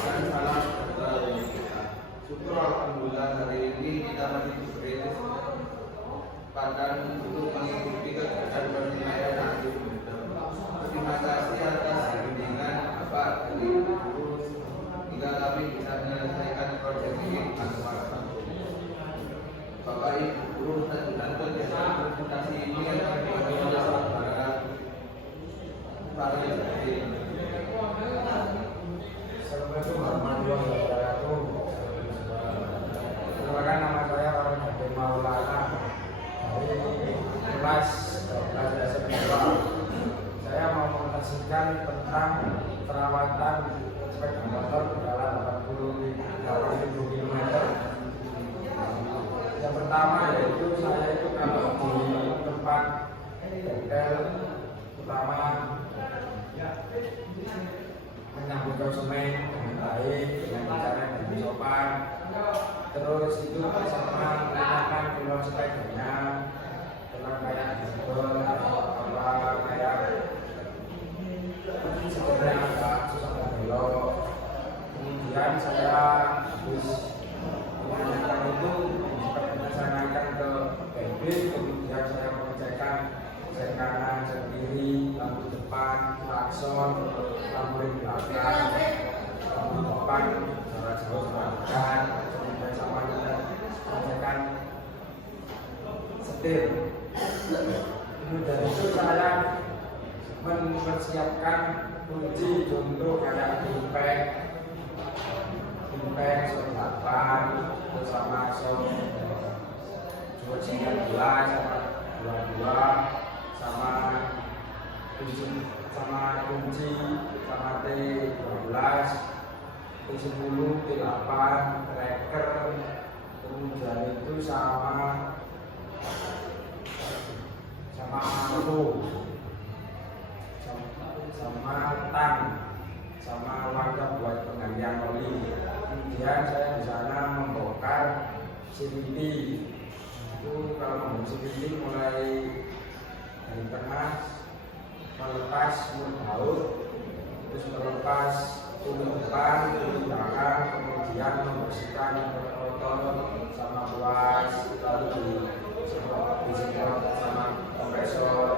dan salam sejahtera bagi kita. Syukur alhamdulillah hari ini kita masih diberi kesempatan untuk mengikuti kegiatan penilaian akhir semester. Terima kasih atas bimbingan Bapak dari guru hingga kami bisa menyelesaikan proyek ini tanpa Bapak Ibu guru dan kegiatan presentasi ini akan dilakukan pada varian ini. Assalamualaikum warahmatullahi wabarakatuh. Perkenalkan, nama saya Farhan Hakim Maulana dari kelas 12 SMA. Saya mau menjelaskan tentang perawatan sepeda motor dalam 80 km. Yang pertama yaitu saya itu kalau di tempat bengkel utama menyambut konsumen dengan baik, dengan cara yang sopan. Terus itu sama menggunakan pulau sepedanya, dalam kayak jebol atau apa kayak sebenarnya agak susah belok. Kemudian saya habis menanyakan itu, saya naikkan ke PB, kemudian saya mengecekkan sen kanan, sen kiri, lampu depan, klakson, lampu ring belakang, lampu depan, jarak jauh perhatikan, kemudian sama mengecekkan setir. Kemudian itu saya mempersiapkan kunci untuk kayak impact, soal bersama som 2 sama 22 sama kunci sama T12 T10 T8 tracker, kemudian itu sama lampu sama tang sama wadah buat penggantian oli. Kemudian saya di sana membongkar CVT. Itu kalau membuat CVT mulai dari tengah melepas mulut baut, terus melepas kulit depan, kulit belakang, kemudian membersihkan kotor sama kuas, lalu disemprot sama kompresor,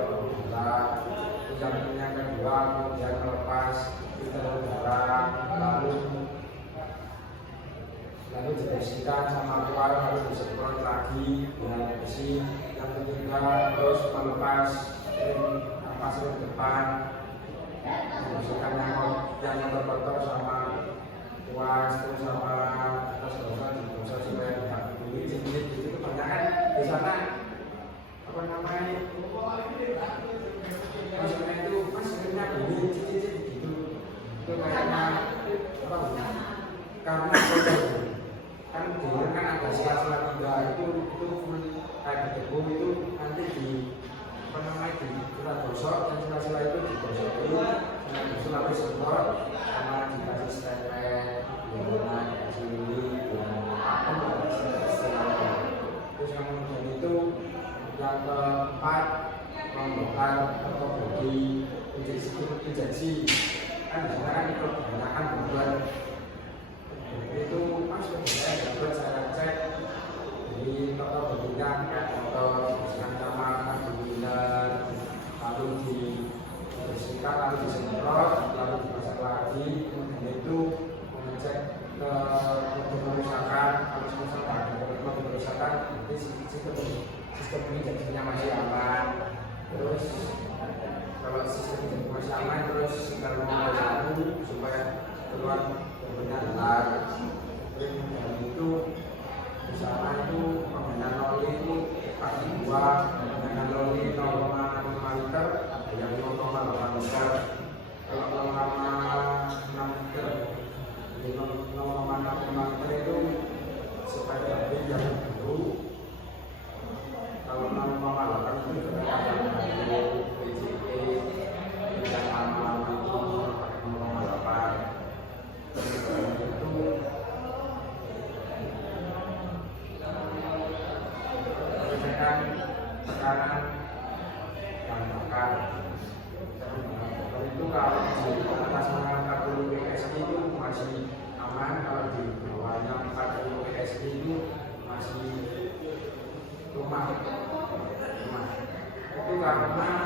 yang kedua kemudian melepas filter udara, lalu dibersihkan sama kuas, lalu disemprot lagi dengan bersih. Yang ketiga terus melepas ring depan, membersihkan yang kotor sama kuas, terus sama atas dosa supaya tidak bunyi sedikit. Itu kebanyakan di sana apa namanya konsumen itu sebenarnya bunyi cicit gitu. Itu kayaknya apa karena kan dulu kan ada sela-sela tiga itu kayak debu itu nanti di apa namanya di kita gosok dan sela-sela itu digosok dulu dengan selalu semprot sama dikasih stempel dengan kasih lili dan apa istilahnya. Terus yang kemudian itu yang keempat membongkar atau bodi injeksi kan di sana kan itu kebanyakan buat itu pas kemudian dapat saya cek di total bodinya atau dengan sama benar lalu dibersihkan, lalu disemprot, lalu dimasak lagi. Kemudian itu mengecek ke kerusakan, harus kerusakan nanti sistem injeksinya masih aman. Terus kalau sistem injeksi masih aman, terus kita mengatur supaya keluar benar. Dan itu di sana itu penggunaan oli itu pasti 2, penggunaan oli 0,5 liter, ada yang 0,8 liter. Kalau 0,6 liter, 0,65 liter itu supaya lebih yang dulu. Kalau 0,8 itu juga ada yang PCE yang lama-lama itu pakai 0,8. Tekanan dan bakar itu kalau di atas 40 PSI itu masih rumah itu karena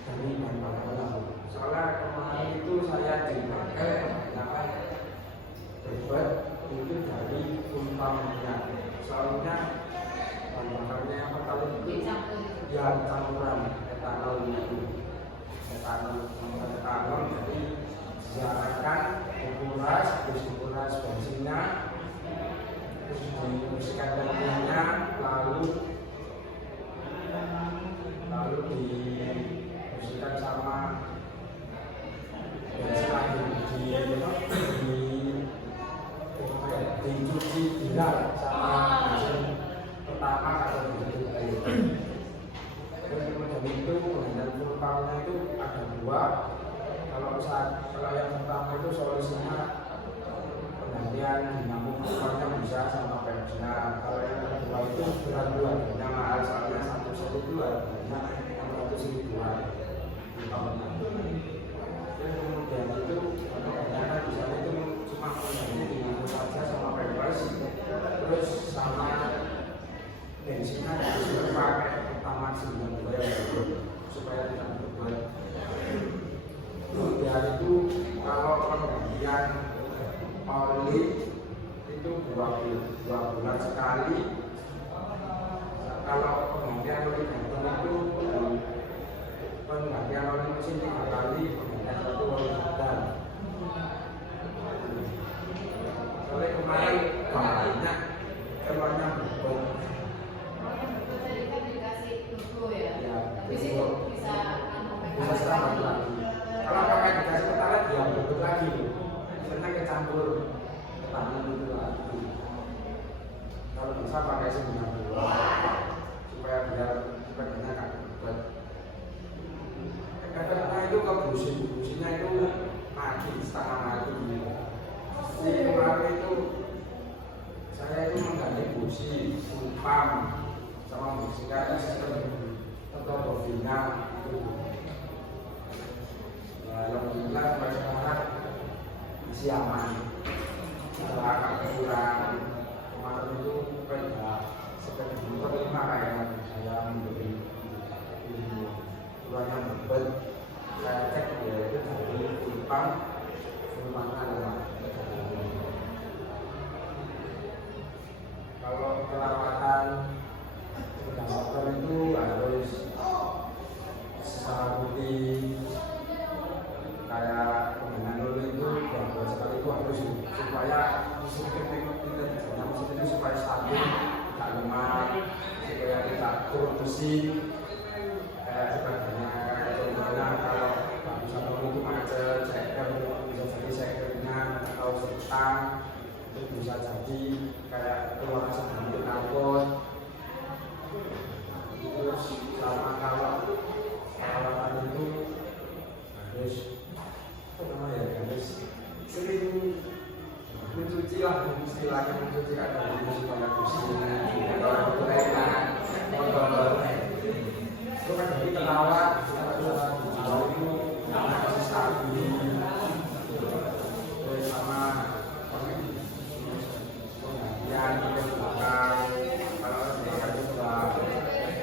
dari bahan-bahan soalnya kemarin itu saya dipakai kebanyakan berbuat itu dari umpamanya soalnya bahan bakarnya yang pertama itu ya campuran etanol itu etanol jadi diarahkan dikuras terus dikuras bensinnya terus dibersihkan bensinnya lalu dibersihkan sama bensin lagi dicuci bilar sama bensin pertama atau bensin air. Terus kemudian itu penggantian penumpangnya itu ada dua. Kalau yang pertama itu solusinya penggantian dinamo penumpangnya bisa sama Pepsina. Kalau yang kedua itu dua-duanya mahal soalnya satu itu harganya 600.000-an umpamanya. Dan kemudian itu kebanyakan di sana itu cuma pengganti dinamo saja sama Pepsi. Terus sama bensinnya harus pakai pertama 92 supaya tidak berbuat. Kemudian itu kalau penggantian oli itu 2 bulan sekali. Kalau penggantian oli gantung itu penggantian oli mesin 3 kali, penggantian satu oli gantung. Soalnya kemarin banyak keluarnya berbom. Bisa selamat lagi. Kalau pakai dikasih pertalite ya berbeda lagi. Karena kecampur ketangan itu lagi. Kalau bisa pakai 92 supaya biar sepedanya nggak berbeda. Kadang-kadang itu businya itu mati, setengah mati. Di kemarin itu saya itu mengganti busi, pump sama busikan sistem Totobovina itu. Alhamdulillah sampai sekarang masih aman. Setelah agak kurang kemarin itu sekitar 5 kayak saya membeli keluarnya berbet. Saya cek dia itu dari pump rumahnya lemah. Kalau perawatan motor itu harus secara rutin kayak penggunaan oli itu 2 bulan sekali itu harus supaya mesin itu supaya stabil, tidak lemah, supaya tidak turun mesin kayak sebagainya. Kayak contohnya kalau bagusan oli itu macet, seker bisa jadi sekernya atau setang itu bisa jadi kayak keluar sebelum knalpot. Terus sama kalau perawatan itu harus harus sering mencuci lah, istilahnya mencuci ada supaya bersih kalau itu enak itu kan jadi perawat kalau itu masih stabil terus sama penggantian di belakang kalau saya juga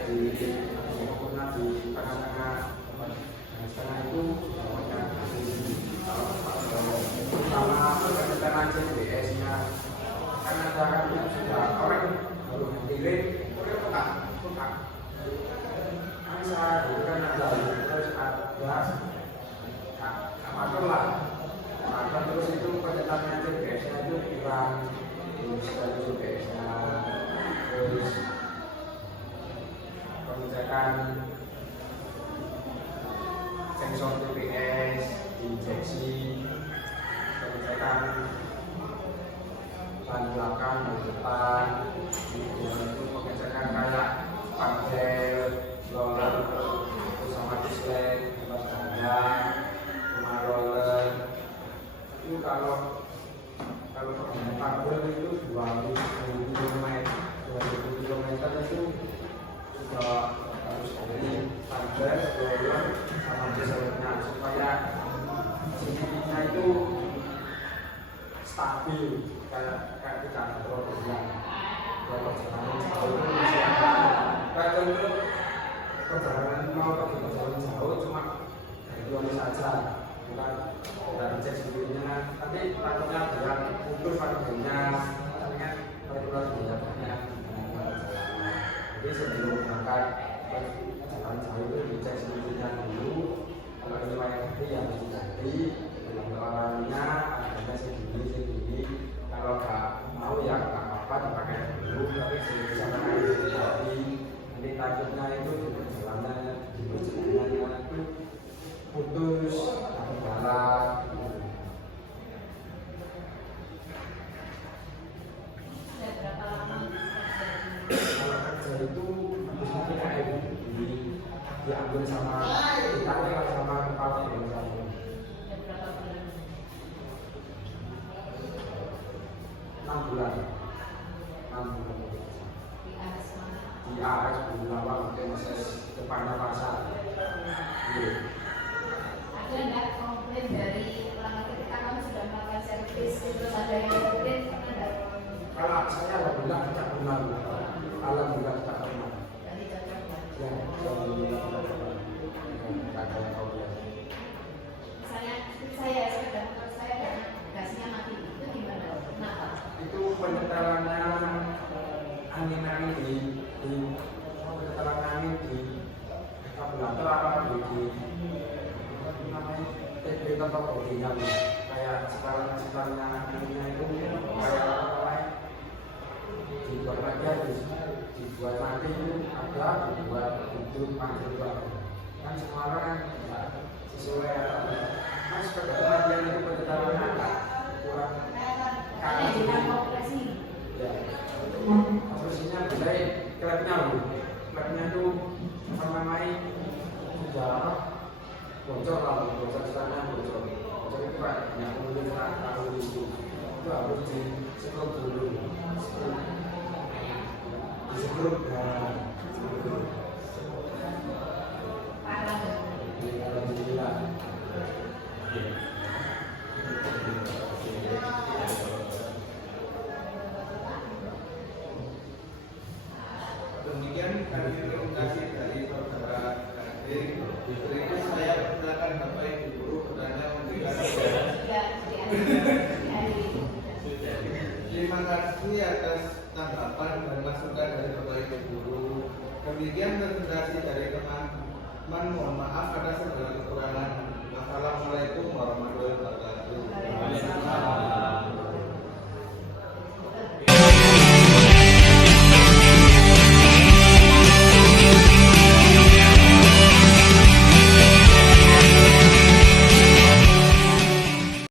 di tengah-tengah setengah itu sama perkenalan CBS-nya kan ada kan sudah orang baru pilih pekan kan saya dulu kan ada terus ada amatur lah maka terus itu perkenalan CBS-nya itu kurang terus dari CBS-nya terus pengecekan sensor TPS injeksi pengecekan ban belakang dan depan itu pengecekan kayak panel roller terus sama display bebas ganda sama roller itu kalau pengecekan panel itu 2000 km itu sudah harus dari panel roller sama display supaya CCTV-nya itu stabil kayak tidak berubah. ya perjalanan jauh itu masih kayak contoh perjalanan mau pergi perjalanan jauh cuma dari Tuhan saja, bukan dari cek sebelumnya, tapi takutnya biar putus harganya, tapi kan peraturan biaya banyak perjalanan. Jadi sebelum berangkat perjalanan jauh itu dicek sebelumnya dulu, kalau ini layak ganti ya mesti ganti, dengan pengeluarannya harganya segini, kalau nggak mau ya nggak apa-apa dipakai dulu, tapi sebisa mana ganti. Nanti takutnya itu di perjalanannya itu putus atau galak. Kalau kerja itu mesti kayak diambil sama ditanya sama kepala bangsa. 6 bulan. 6 bulan. Di AS Bulawang MSS depannya pasar. Ada nggak komplain dari orang ketika kamu sudah melakukan servis terus ada yang komplain ada? Kalau saya alhamdulillah tidak pernah, alhamdulillah tidak pernah. Dari Jakarta. Ya, alhamdulillah tidak pernah. Tidak ada yang komplain. Misalnya saya sepeda motor saya dan gasnya mati itu gimana? Kenapa? Itu penyetelannya angin-angin di penyetelan angin di kabulator apa di namanya TB tempat original kayak sekarang anginnya itu kayak apa dibuat aja dibuat mati itu ada dibuat hidup panjang juga kan sekarang nggak sesuai mas kematian itu penyetelannya kurang Karena juga operasi. ya operasinya mulai klepnya itu apa namanya sudah bocor lah, bocor sana bocor itu kan yang kemudian tahu itu harus disetruk dulu disetruk dan Parah. alhamdulillah. Demikian kami rekomendasi dari saudara Kadri. Berikut saya persilakan Bapak Ibu Guru Perdana memberikan. Terima kasih atas tanggapan dan masukan dari Bapak Ibu Guru. Demikian presentasi dari teman-teman. Mohon maaf atas segala kekurangan. Assalamualaikum warahmatullahi wabarakatuh.